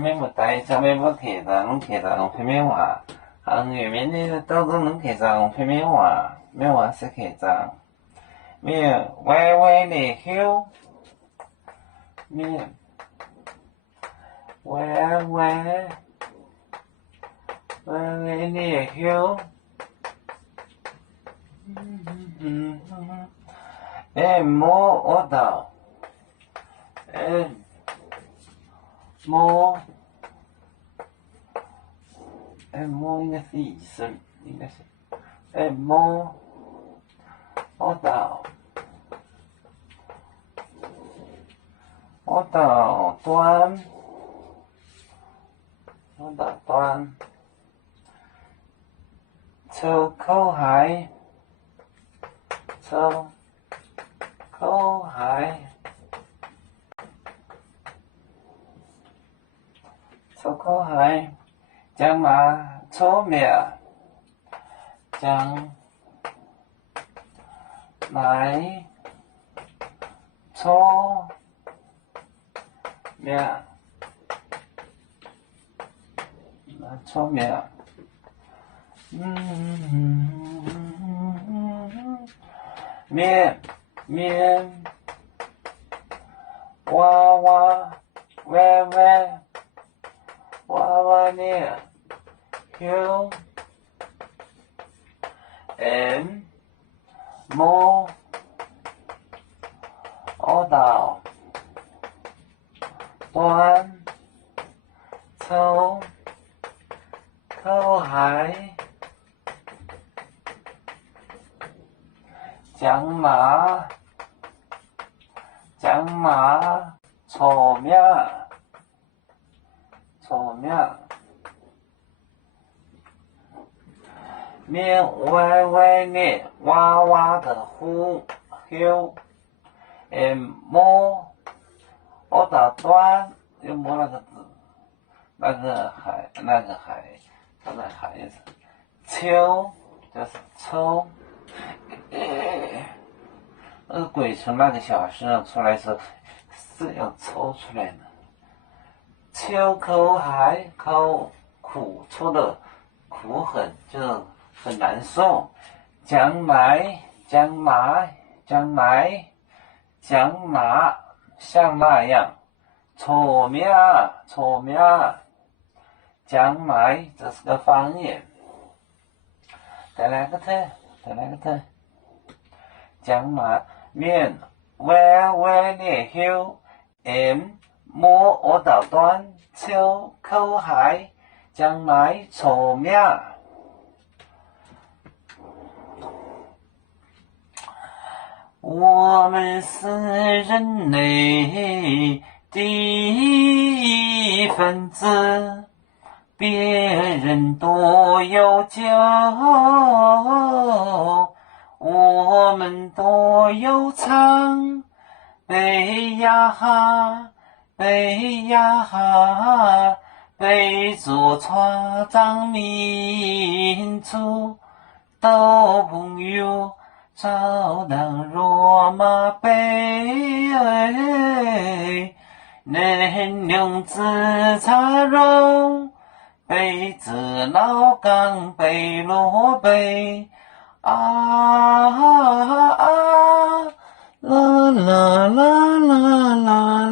咩么带上咩么铁的，侬铁的侬偏咩话？原面的都侬铁的侬偏咩话？咩话是铁的？咩歪歪的休？咩歪歪的休？摸我到，摸应该是医生，应该是摸我到端抽口海将马抽面将来抽面面娃娃歪呢Q M 摸到端抽口海将马搓面歪呢娃娃的呼 Q摸到端又摸那个字，那个海，它的海意思。抽就是抽，那个鬼从那个小孩身上出来时是要抽出来的。抽口海，口苦，抽的苦很，就是很难受。将马像那样。搓面，将来这是个方言。再来个特，将来面歪呢休 M 摸到端抽口海将来搓面。我们是人类的一份子，别人多有酒，我们多有唱。背呀哈，背着船长民族的朋友。照亮罗马杯，能用紫茶肉，杯子老钢杯罗杯，啦啦啦啦啦啦。